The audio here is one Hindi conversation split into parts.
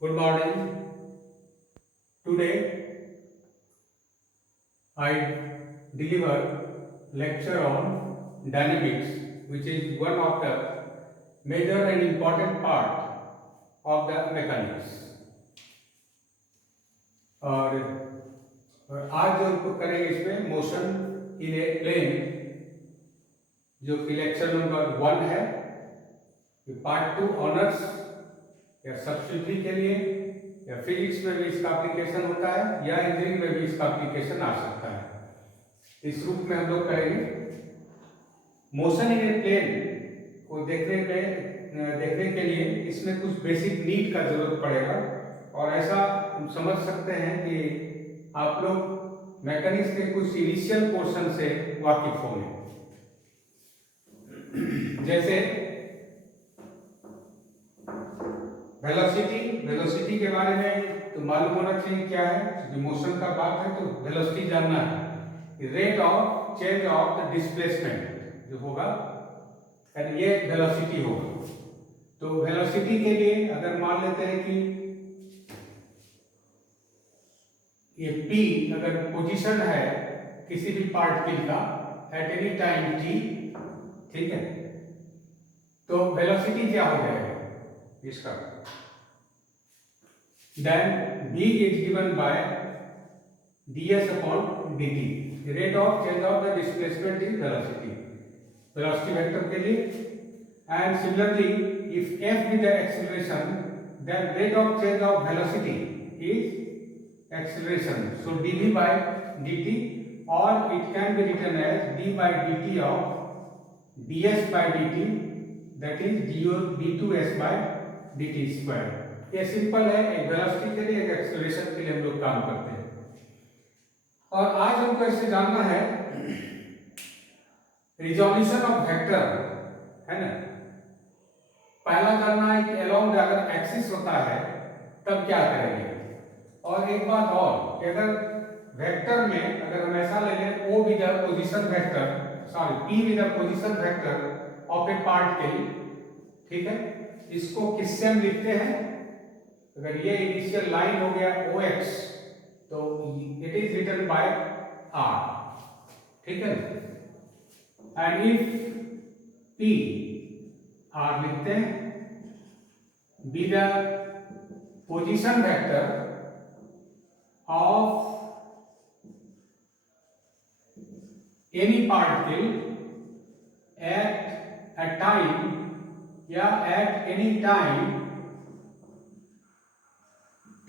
Good morning. Today I deliver lecture on dynamics, which is one of the major and important part of the mechanics. और आज जो करेंगे इसमें मोशन इन ए प्लेन, जो कि लेक्चर नंबर 1 है। पार्ट 2 ऑनर्स या सब्सिडी के लिए या फिजिक्स में भी इसका एप्लीकेशन होता है या इंजीनियरिंग में भी इसका एप्लीकेशन आ सकता है। इस रूप में हम लोग करेंगे। मोशन इन ए प्लेन को देखने के लिए इसमें कुछ बेसिक नीड का जरूरत पड़ेगा, और ऐसा हम समझ सकते हैं कि आप लोग मैकेनिक्स के कुछ इनिशियल पोर्शन से वाकिफ होंगे। जैसे वेलोसिटी के बारे में तो मालूम होना चाहिए क्या है। क्योंकि मोशन का बात है तो वेलोसिटी जानना है। Rate of change of the displacement जो होगा, ये वेलोसिटी होगा। तो वेलोसिटी के लिए अगर मान लेते हैं कि ये p अगर पोजीशन है किसी भी पार्टिकल का एट एनी टाइम t, ठीक है, तो वेलोसिटी क्या हो जाएगा इसका। then v is given by ds upon dt. rate of change of the displacement is velocity vector के लिए। and similarly if f is the acceleration, then rate of change of velocity is acceleration, so dv by dt, or it can be written as d by dt of ds by dt, that is d2s by dt square। ये सिंपल है। एक वेलोसिटी के लिए, एक एक्सेलरेशन के लिए हम लोग काम करते हैं। और आज हमको ऐसे जानना है रिजोल्यूशन ऑफ वेक्टर, है ना। पहला जानना है कि अलोंग द अगर एक्सिस होता है तब क्या करेंगे। और एक बात और कि अगर वेक्टर में अगर हम ऐसा ले लें O with the position vector, sorry p with the position vector of a particle, ठीक है, इसको किससे हम लिखते हैं। अगर ये इनिशियल लाइन हो गया OX, तो it is written by R, ठीक है। एंड इफ P R लिखते हैं be the position vector of any particle at a time या at any time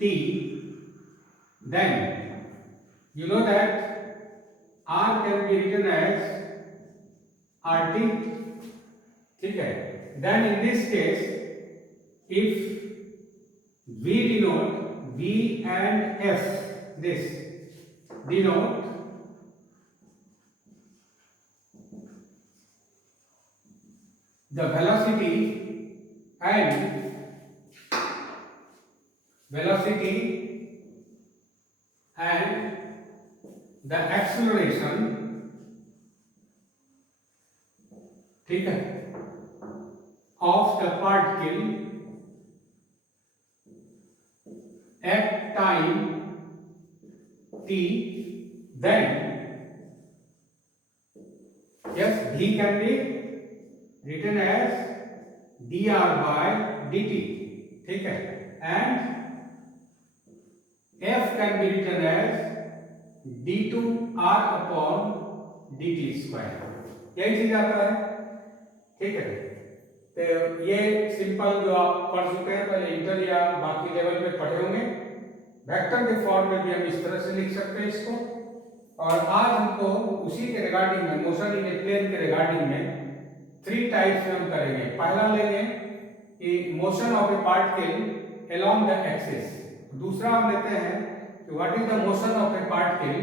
t, then you know that r can be written as rt, ठीक है। then in this case if v denote v and f, this denote the velocity and the acceleration, ठीक है, of the particle at time t, then yes, v can be written as dr by dt, ठीक है, and f can be written as d2r upon dt square। यही चीज आता है, ठीक है। तो ये सिंपल जो आप पढ़ चुके हैं पहले इंटर या बाकी लेवल पे पढ़े होंगे। वेक्टर के फॉर्म में भी हम इस तरह से लिख सकते हैं इसको। और आज हमको उसी के रिगार्डिंग में, मोशन इन ए प्लेन के रिगार्डिंग में 3 टाइप्स में हम करेंगे। पहला लेंगे कि motion of a particle along the axis. दूसरा हम लेते हैं कि what is the motion of a particle,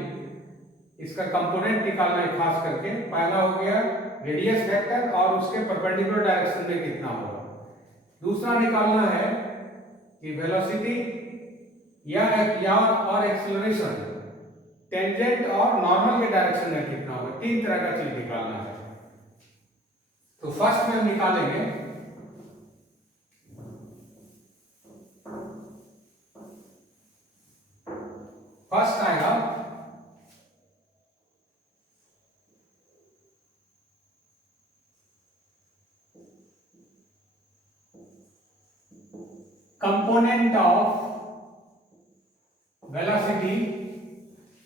इसका कंपोनेंट निकालना है खास करके। पहला हो गया रेडियस वेक्टर और उसके परपेंडिकुलर डायरेक्शन में कितना होगा। दूसरा निकालना है कि वेलोसिटी या और एक्सेलरेशन टेंजेंट और नॉर्मल के डायरेक्शन में कितना होगा। 3 तरह का चीज निकालना है। तो फर्स्ट में हम निकालेंगे फर्स्ट आएगा component of velocity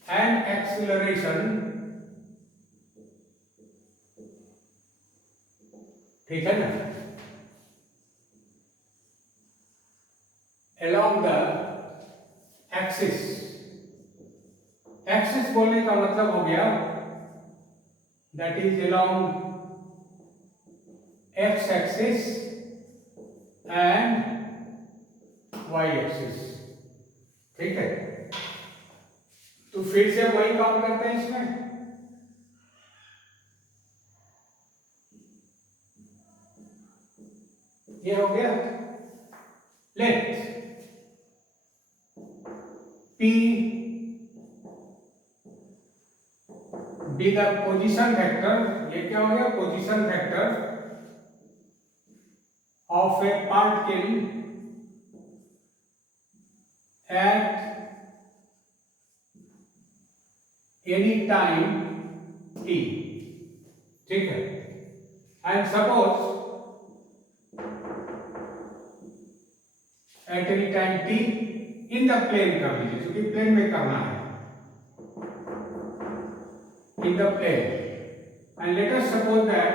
and acceleration, ठीक है ना, along the axis। एक्सिस बोलने का मतलब हो गया that is along x axis and y axis, ठीक है। तो फिर से वही काम करते हैं इसमें, ये हो गया let P be the position vector, ये क्या हो गया, position vector of a particle at any time t, ठीक है। And suppose at any time t in the plane कर लीजिए, क्योंकि प्लेन में करना है, in the plane, and let us suppose that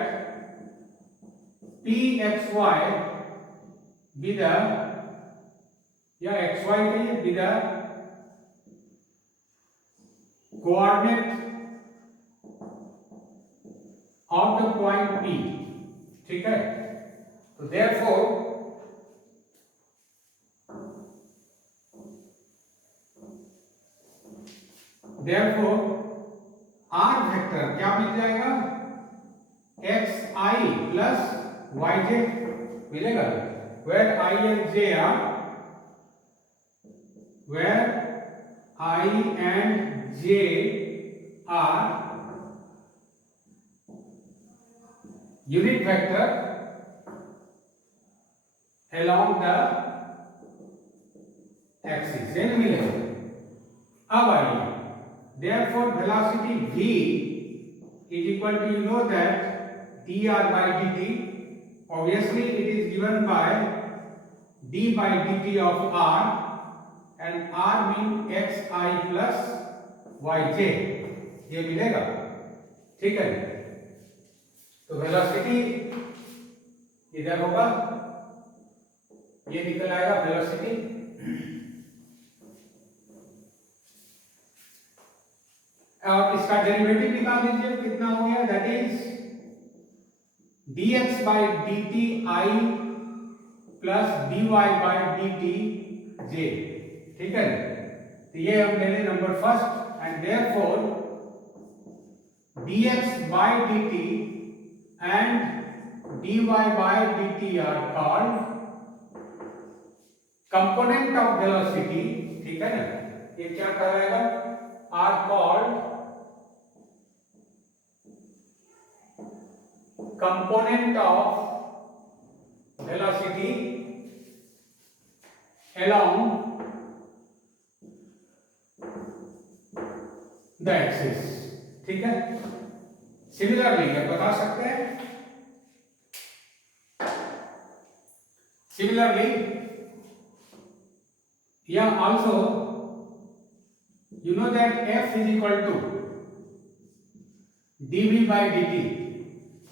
pxy be the, या xy कहिए, be the coordinate of the point P, ठीक है। तो therefore r वेक्टर क्या मिल जाएगा, xi प्लस yj मिलेगा, where I and j are unit vector along the axis, ये मिलेगा। अब आइए, therefore velocity v is equal to, you know that dr by dt, obviously it is given by d by dt of r, and r means xi plus yj, ये मिलेगा, ठीक है। तो वेलोसिटी इधर होगा, ये निकल आएगा वेलोसिटी, और इसका डेरिवेटिव निकाल लीजिए, कितना हो गया, that is dx by dt I plus dy by dt j, ठीक है। तो ये हम ले लें number first, and therefore dx by dt and dy by dt are called component of velocity, ठीक है ना, ये क्या कहलाएगा, are called component of velocity along the axis, ठीक है। सिमिलरली ये बता सकते हैं, सिमिलरली या also you know that f is equal to dv by dt,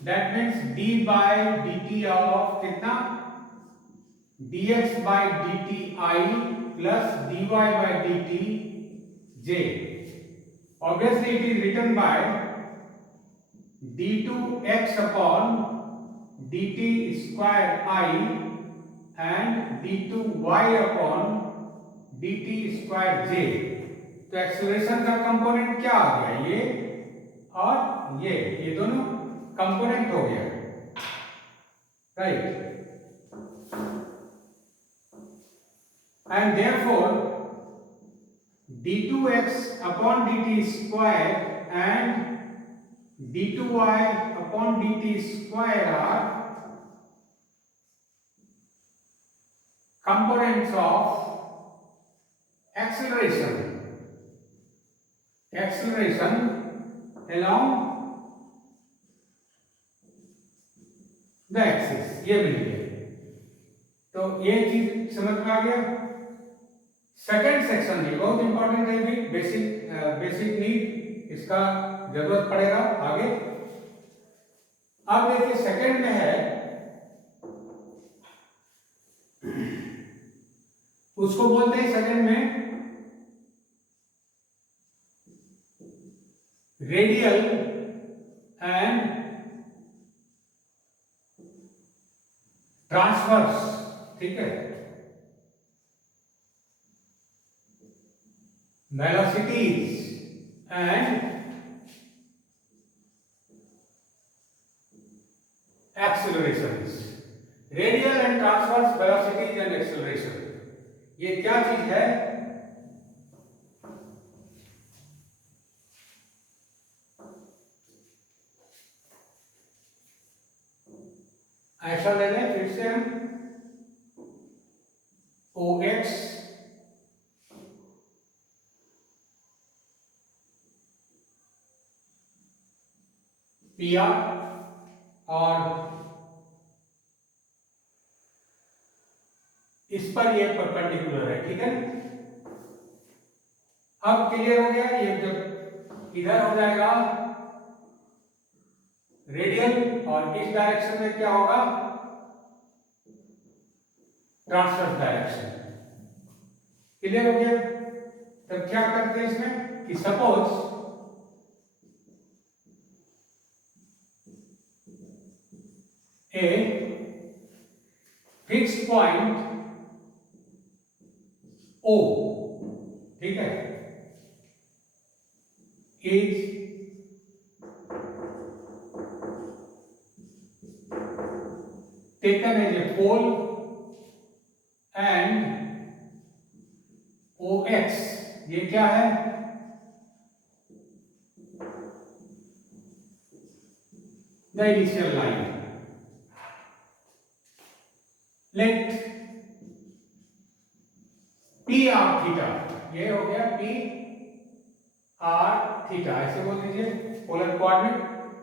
that means d by dt of कितना, dx by dt I plus dy by dt j, obviously it is written by d2x upon dt square I and d2y upon dt square j। तो एक्सेलरेशन का कंपोनेंट क्या आ गया, ये और ये दोनों कंपोनेंट हो गया, right. And therefore d2x upon dt square and d2y upon dt square are components of acceleration, acceleration along the axis, ये मिल गया। तो ये चीज समझ में आ गया। सेकंड सेक्शन भी बहुत इंपॉर्टेंट है, भी बेसिक नीड, इसका जरूरत पड़ेगा आगे। अब देखिए सेकंड में है, उसको बोलते हैं सेकंड में रेडियल एंड ट्रांसवर्स, ठीक है, velocities and accelerations, radial and transverse velocities and acceleration, ये क्या चीज है? ऐसा ले लें फिर से हम OX PR और इस पर ये परपेंडिकुलर है, ठीक है। अब क्लियर हो गया, ये जब इधर हो जाएगा रेडियल और इस डायरेक्शन में क्या होगा? Transverse direction. क्लियर हो गया। तब क्या करते हैं इसमें कि suppose a fix point O, ठीक है, is taken as a pole and OX, ये क्या है? The initial line. Let PR theta, ये हो गया PR थीटा, ऐसे बोल दीजिए polar coordinate.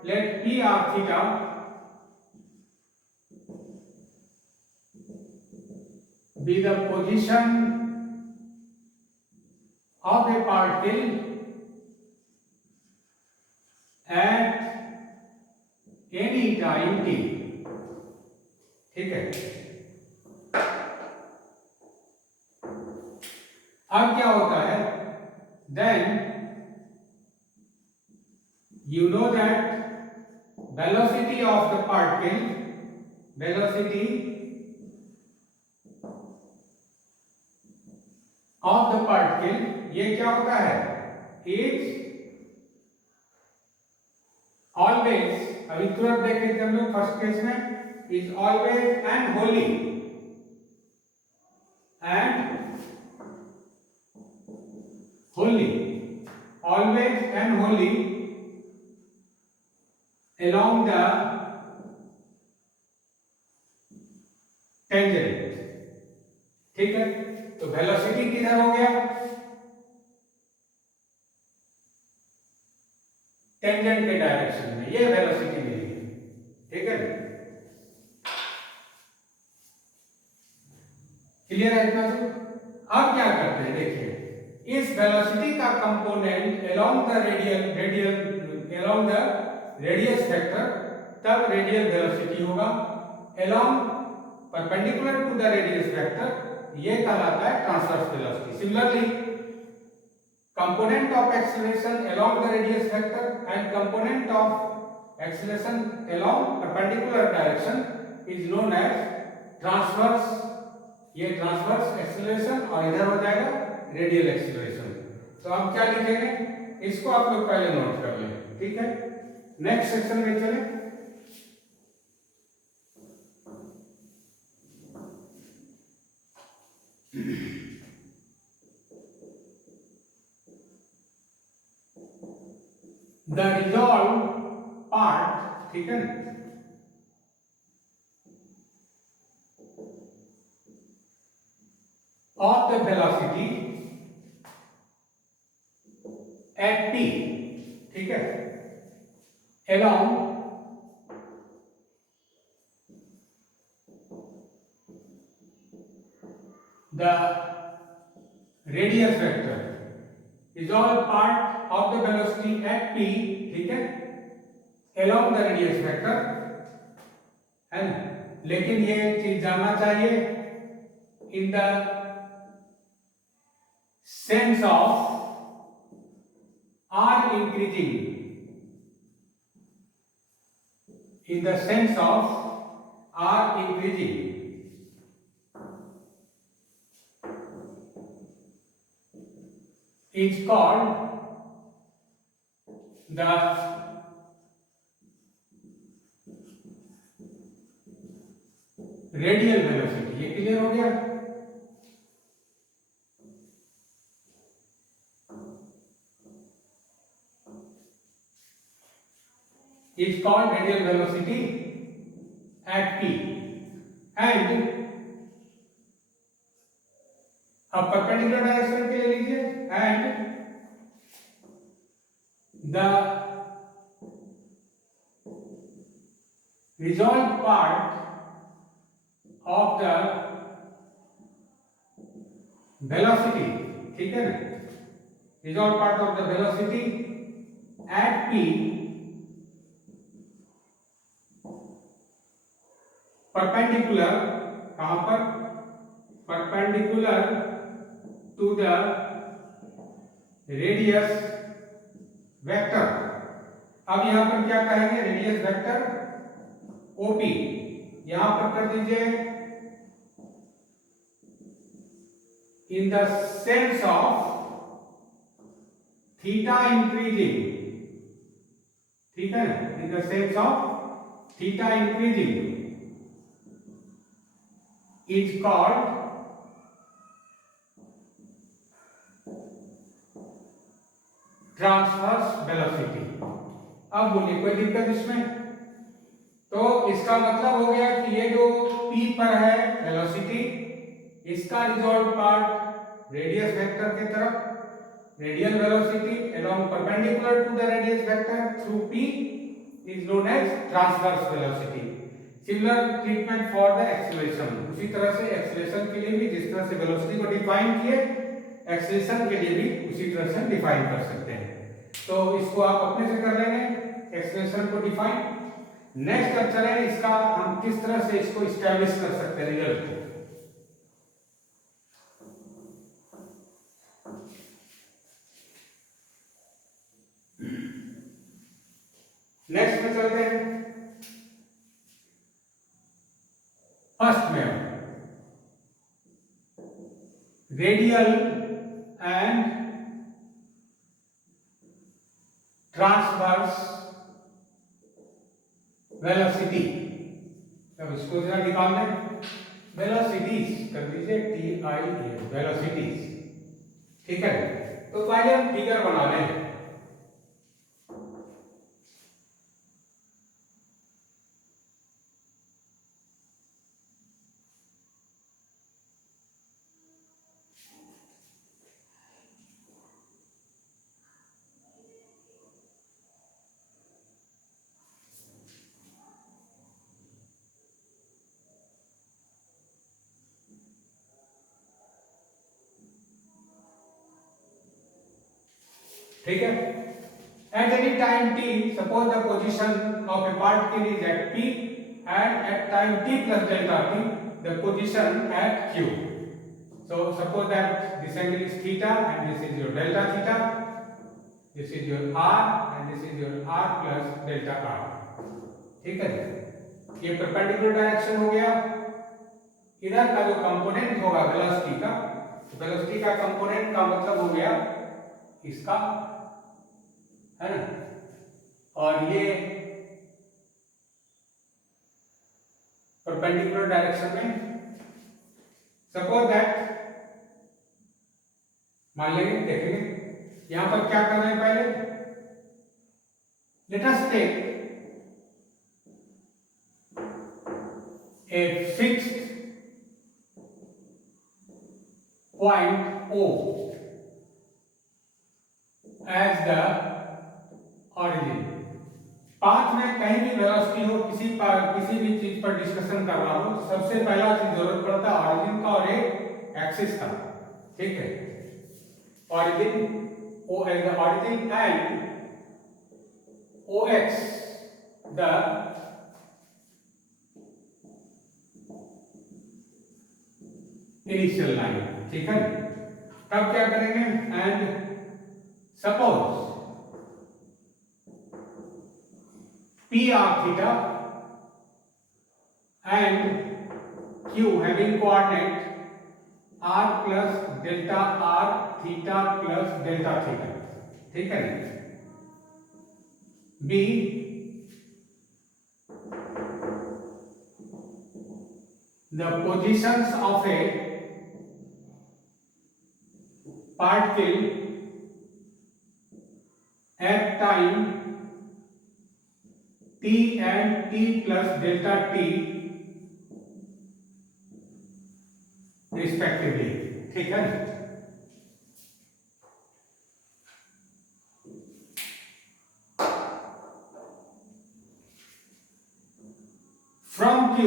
Let PR theta be the position of a particle at any time t, ठीक है। अब क्या होता है? Then you know that velocity of the particle, velocity of the particle, ये क्या होता है? Is always, अभी तुरंत देखें थे हम लोग फर्स्ट केस में, is always and wholly always and wholly along the tangent, ठीक है। तो वेलोसिटी किधर हो गया? टेंजेंट के डायरेक्शन में, ये वेलोसिटी मिलेगी, ठीक है। क्लियर है इतना? तो अब क्या करते हैं देखिए, इस वेलोसिटी का component along the along the radius vector, तब रेडियल वेलोसिटी होगा। Along perpendicular to the radius vector, ये कहलाता है transverse velocity. Similarly component of acceleration along the radius vector and component of acceleration along perpendicular direction is known as transverse, ये ट्रांसवर्स एक्सेलरेशन और इधर हो जाएगा रेडियल एक्सेलरेशन। तो हम क्या लिखेंगे, इसको आप लोग पहले नोट कर लें, ठीक है। नेक्स्ट सेक्शन में चलें। द रिजॉल्व पार्ट, ठीक है ना, of the velocity at P, ठीक है, along the radius vector is all part of the velocity at p, ठीक है, along the radius vector, है ना। लेकिन ये चीज जानना चाहिए in the sense of r increasing, in the sense of r increasing, is called the radial velocity. ये क्लियर हो गया? is called radial velocity at p, and अब परपेंडिकुलर डायरेक्शन के लिए लीजिए, and the resolved part of the velocity, ठीक है ना, resolved part of the velocity at p perpendicular, कहां पर, perpendicular to the radius vector। अब यहां पर क्या कहेंगे, रेडियस वेक्टर OP, यहां पर कर दीजिए in the sense of theta increasing, ठीक है, in the sense of theta increasing is called transverse velocity. अब बोलिए कोई दिक्कत इसमें? तो इसका मतलब हो गया कि ये जो P पर है वेलोसिटी, इसका रिजॉल्व पार्ट रेडियस वेक्टर के तरफ, radial velocity along perpendicular to the radius vector through P is known as transverse velocity। Similar treatment for the acceleration, उसी तरह से एक्सेलरेशन के लिए भी जिस तरह से वेलोसिटी को डिफाइन किए, एक्सेलरेशन के लिए भी उसी तरह से डिफाइन कर सकते हैं। तो इसको आप अपने से कर लेंगे, एक्सेलरेशन को डिफाइन। नेक्स्ट अब चलें, इसका हम किस तरह से इसको एस्टैब्लिश कर सकते हैं रिजल्ट को। नेक्स्ट में चलते हैं, फर्स्ट में रेडियल एंड ट्रांसवर्स वेलोसिटी। अब इसको जरा निकाल दें, वेलोसिटीज कर दीजिए TIA, वेलोसिटीज, ठीक है। तो पहले हम फिगर बना लें। ठीक है, at any time t, suppose the position of a particle is at p, and at time t plus delta t the position at q। so suppose that this angle is theta and this is your delta theta, this is your r and this is your r plus delta r, ठीक है। ये परपेंडिकुलर डायरेक्शन हो गया। इधर का जो कंपोनेंट होगा वेलोसिटी का, वेलोसिटी का कंपोनेंट का मतलब हो गया इसका, है ना, और ये परपेंडिकुलर डायरेक्शन में। सपोज दैट, मान लेंगे, देखेंगे यहां पर क्या करना है। पहले let us take a fixed point O as the origin. Path में कहीं भी वेलोसिटी हो, किसी भी चीज पर डिस्कशन कर रहा हो, सबसे पहला चीज जरूरत पड़ता है ऑरिजिन का और एक एक्सिस का। ठीक है, origin O as the origin and OX the initial line. ठीक है, तब क्या करेंगे, and suppose P r theta and Q having coordinate r plus delta r theta plus delta theta। ठीक है, B the positions of a particle at time t and t plus delta t respectively। ठीक है, फ्रॉम Q,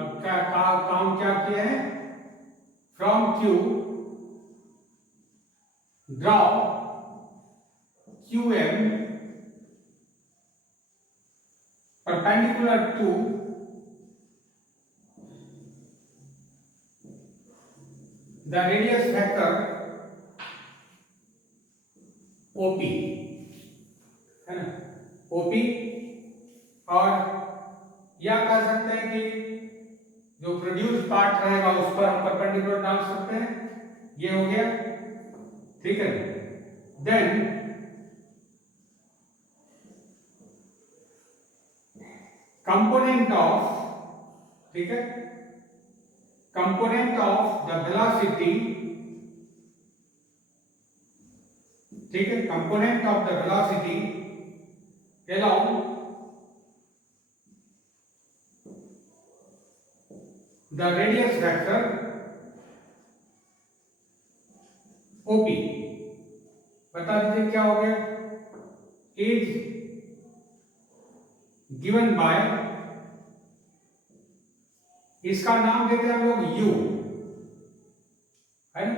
अब क्या काम क्या किया है, from Q draw QM perpendicular to the radius vector OP, है ना, OP। और या कह सकते हैं कि जो प्रोड्यूस पार्ट रहेगा उस पर हम परपेंडिकुलर डाल सकते हैं, ये हो गया। ठीक है, देन कंपोनेंट ऑफ, ठीक है, कंपोनेंट ऑफ द वेलोसिटी, ठीक है, component of the velocity along the radius vector OP। बता दीजिए क्या हो गया, इज गिवन बाय, इसका नाम देते हैं हम लोग U, है ना।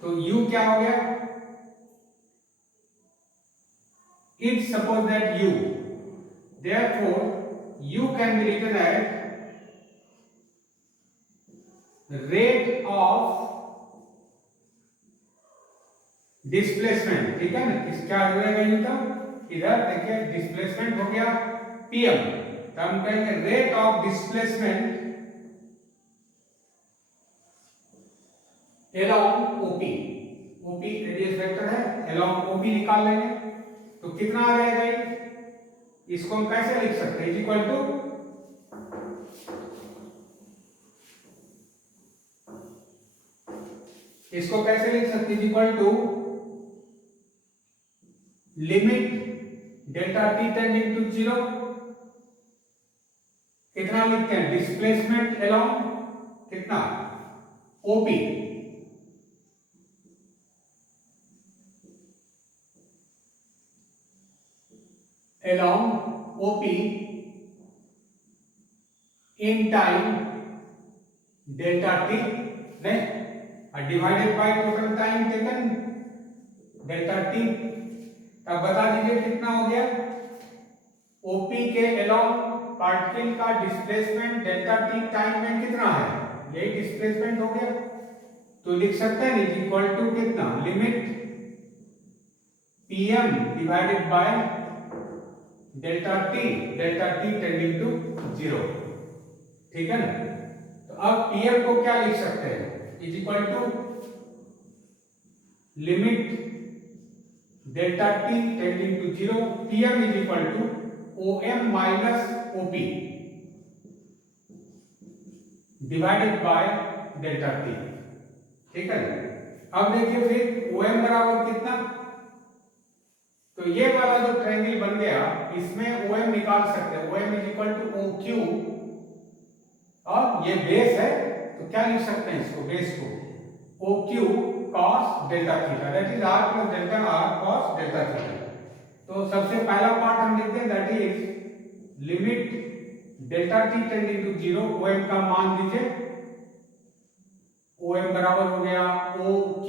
तो U क्या हो गया, it suppose that U, therefore U can be written as rate of displacement. ठीक है ना, किस क्या हो जाएगा ये, तो इधर देखिए डिस्प्लेसमेंट हो गया PM, तो हम कहेंगे rate of displacement along OP। OP radius vector है, along OP निकाल लेंगे तो कितना आ जाएगा ये, इसको हम कैसे लिख सकते हैं, इक्वल टू इसको कैसे लिख सकते हैं, equal to limit delta t tending to 0, कितना लिखते हैं, डिस्प्लेसमेंट अलोंग कितना OP, along OP in time delta t, नहीं, divided by total time taken delta t. अब बता दीजिए कितना हो गया, OP के अलोंग पार्टिकल का डिस्प्लेसमेंट डेल्टा टी टाइम में कितना है, यही डिस्प्लेसमेंट हो गया। तो लिख सकते हैं इज इक्वल टू कितना, limit PM divided by delta t tending to 0। ठीक है ना, तो अब PM को क्या लिख सकते हैं, is equal to limit delta t tending to 0, PM is equal to OM minus OP divided by delta t. ठीक है, अब देखिए फिर OM बराबर कितना, तो ये वाला जो ट्रायंगल बन गया इसमें OM निकाल सकते हैं, OM is equal to OQ, और ये बेस है तो क्या लिख सकते हैं इसको, बेस को OQ cos delta theta, that is r plus delta r cos delta theta. तो सबसे पहला पार्ट हम लिखते हैं, that is limit delta t tending to 0, OM का मान दीजिए, OM बराबर हो गया OQ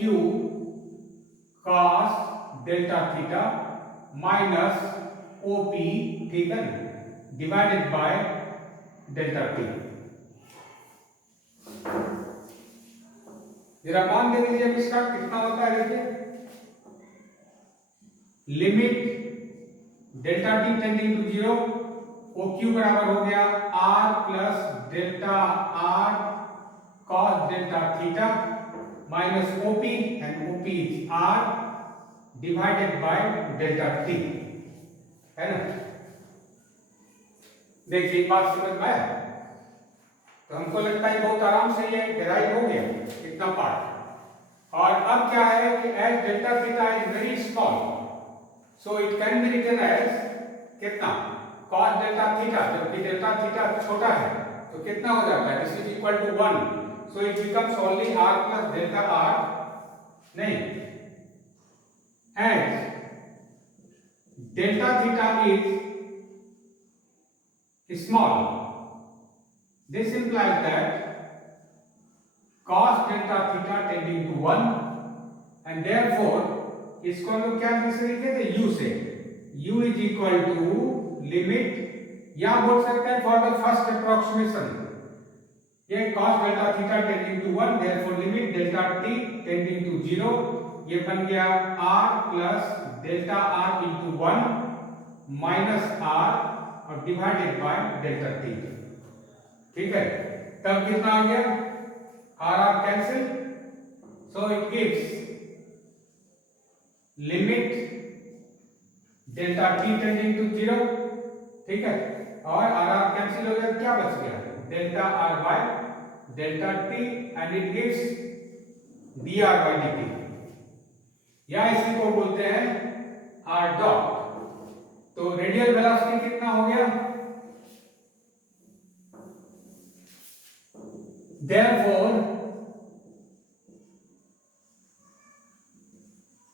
cos delta theta minus OP, ठीक है, डिवाइडेड बाय डेल्टा t। जरा मान दे दीजिए इसका कितना होता है, देखिए limit delta t tending to 0, OQ बराबर हो गया r plus delta r cos delta theta minus OP, and OP is r divided by delta t, है ना। देखिए बात समझ में आया, तो हमको लगता है बहुत आराम से ये डिराइव हो गया इतना पार्ट। और अब क्या है कि as delta theta is very small, so it can be written as कितना cos डेल्टा थीटा, जबकि डेल्टा थीटा छोटा है तो कितना हो जाता है, this is equal to 1, so it becomes only r plus delta r, नहीं, as delta theta is small, this implies that cos delta theta tending to 1, and therefore इसको हम लोग क्या लिख थे u से, u is equal to limit, या बोल सकते हैं for the first approximation, ये cos delta theta tending to 1, therefore limit delta t tending to 0, ये बन गया r plus delta r into 1 minus r और divided by delta t, ठीक है। तब कितना आ गया, r cancel, so it gives limit delta t tending to 0, ठीक है, और r कैंसिल हो गया, क्या बच गया, delta r by delta t, and it gives dr by dt, या इसी को बोलते हैं r डॉट। तो रेडियल वेलोसिटी कितना हो गया, therefore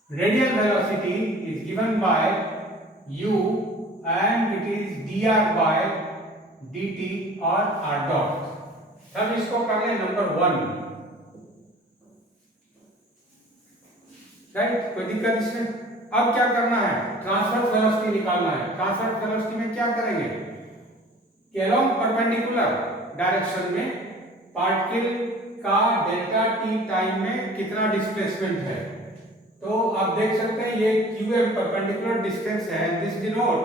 radial velocity is given by u and it is dr by dt or r dot। अब इसको कर ले नंबर 1, राइट, कोई दिक्कत इसमें। अब क्या करना है, ट्रांसवर्स वेलोसिटी निकालना है। ट्रांसवर्स वेलोसिटी में क्या करेंगे कि अलोंग परपेंडिकुलर डायरेक्शन में पार्टिकल का डेल्टा टी टाइम में कितना डिस्प्लेसमेंट है। तो आप देख सकते हैं ये qm परपेंडिकुलर डिस्टेंस है, दिस डिनोट,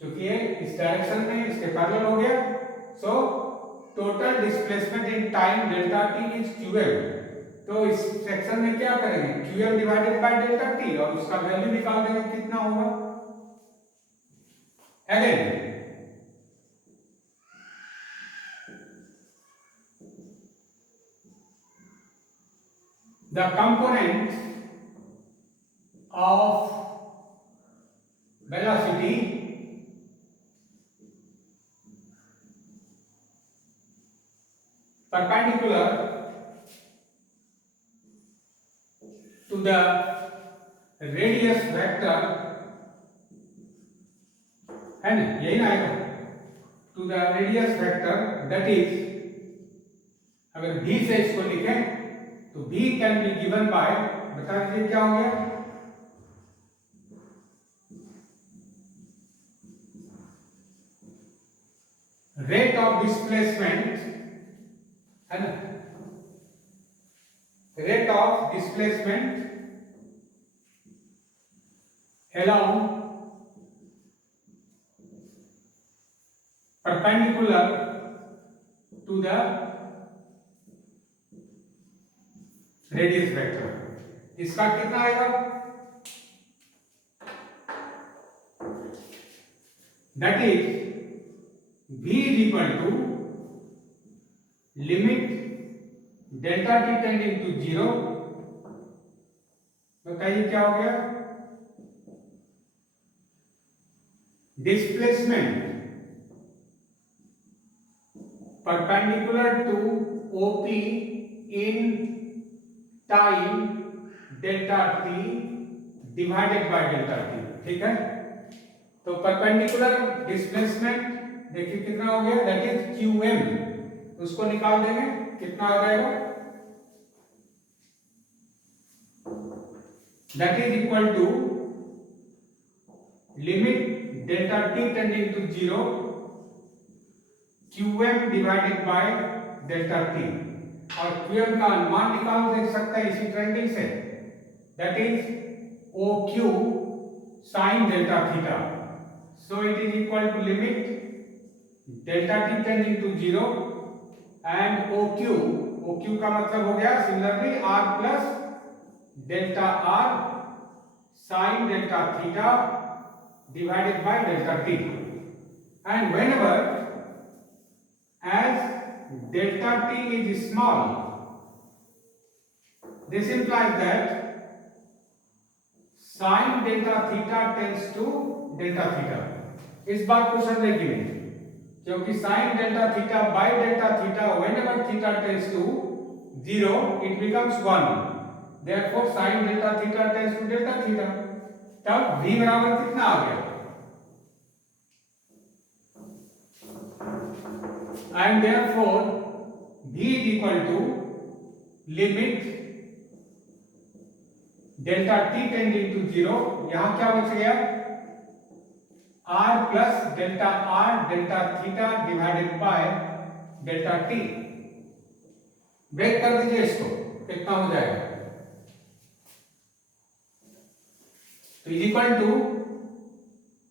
क्योंकि ये इस डायरेक्शन में इसके पैरेलल हो गया, so total displacement in time delta T is qm। तो इस सेक्शन में क्या करेंगे, qm divided by delta t, और उसका वैल्यू निकाल देंगे कितना होगा। Again the components of velocity perpendicular to the radius vector, है ना, यही ना आएगा, to the radius vector, that is अगर v से इसको लिखें तो v can be given by, बता दीजिए क्या हो गया, रेट ऑफ डिस्प्लेसमेंट, है ना, rate of displacement along perpendicular to the radius vector. इसका कितना आएगा, that is v is equal to limit delta t tending to 0, बताइए क्या हो गया, displacement perpendicular to OP in time delta t divided by delta t. ठीक है, तो परपेंडिकुलर डिस्प्लेसमेंट देखिए कितना हो गया, दैट इज QM। उसको निकाल देंगे, कितना आ जाएगा, that is equal to limit delta t tending to 0 QM divided by delta t. और QM का अनुमान निकाल देख सकते हैं इसी ट्रायंगल से, that is OQ sin delta theta. So it is equal to limit delta t tending to 0 and OQ का मतलब हो गया similarly R plus delta R sin delta theta divided by delta t. And whenever as delta t is small, this implies that sin delta theta tends to delta theta। इस बात को समझे कि नहीं, क्योंकि sin delta theta by delta theta whenever theta tends to 0 it becomes 1, therefore sin delta theta tends to delta theta। तब v बराबर कितना आ गया, and therefore v is equal to limit delta t tending to 0, यहां क्या बच गया, r plus delta r delta theta divided by delta t। Break कर दीजिए इसको, कितना हो जाएगा, तो is equal to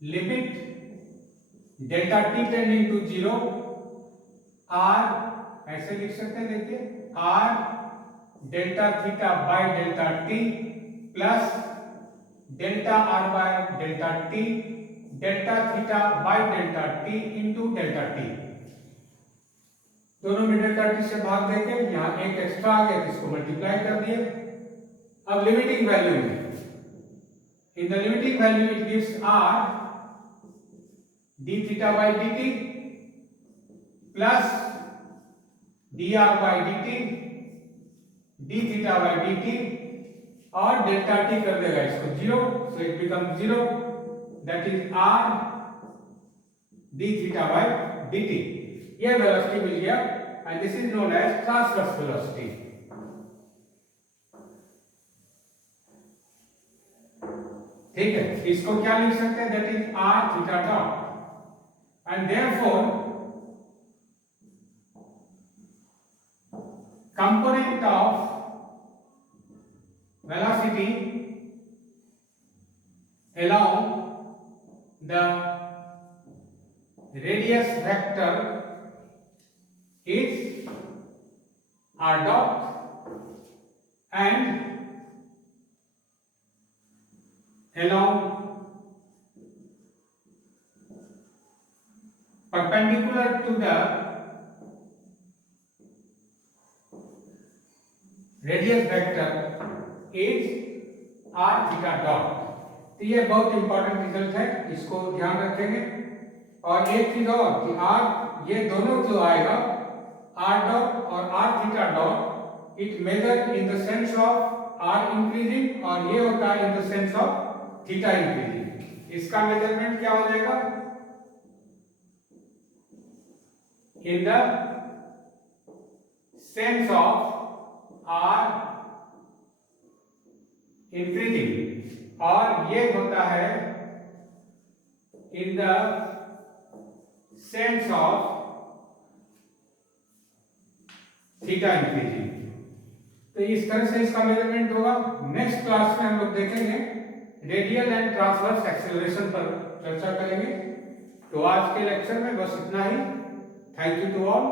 limit delta t tending to 0 r, ऐसे लिख सकते हैं, देखिए r delta theta by delta t plus delta r by delta t delta theta by delta t into delta t। दोनों में डेल्टा t से भाग देके यहाँ एक एक्स्ट्रा आ गया, इसको मल्टीप्लाई कर दिए। अब लिमिटिंग वैल्यू में, in the limiting value it gives r d theta by dt plus dr by dt d theta by dt और डेल्टा t कर देगा इसको 0, so it become 0, that is r d theta by dt। ये वेलोसिटी मिल गया and this is known as transverse velocity. ठीक है, इसको क्या लिख सकते हैं, that is r theta dot and therefore component of velocity along the radius vector is r dot and along perpendicular to the radius vector is r theta dot। तो ये बहुत इंपॉर्टेंट रिजल्ट है, इसको ध्यान रखेंगे। और एक चीज और कि r ये दोनों जो आएगा r डॉट और r theta dot, it measure in the sense of r increasing और ये होता है in the sense of theta increasing. इसका मेजरमेंट क्या हो जाएगा, in the sense of r increasing और ये होता है in the sense of theta increasing. तो इस तरह से इसका मेजरमेंट होगा। नेक्स्ट क्लास में हम लोग देखेंगे रेडियल एंड ट्रांसवर्स एक्सेलरेशन पर चर्चा करेंगे। तो आज के लेक्चर में बस इतना ही। Thank you to all.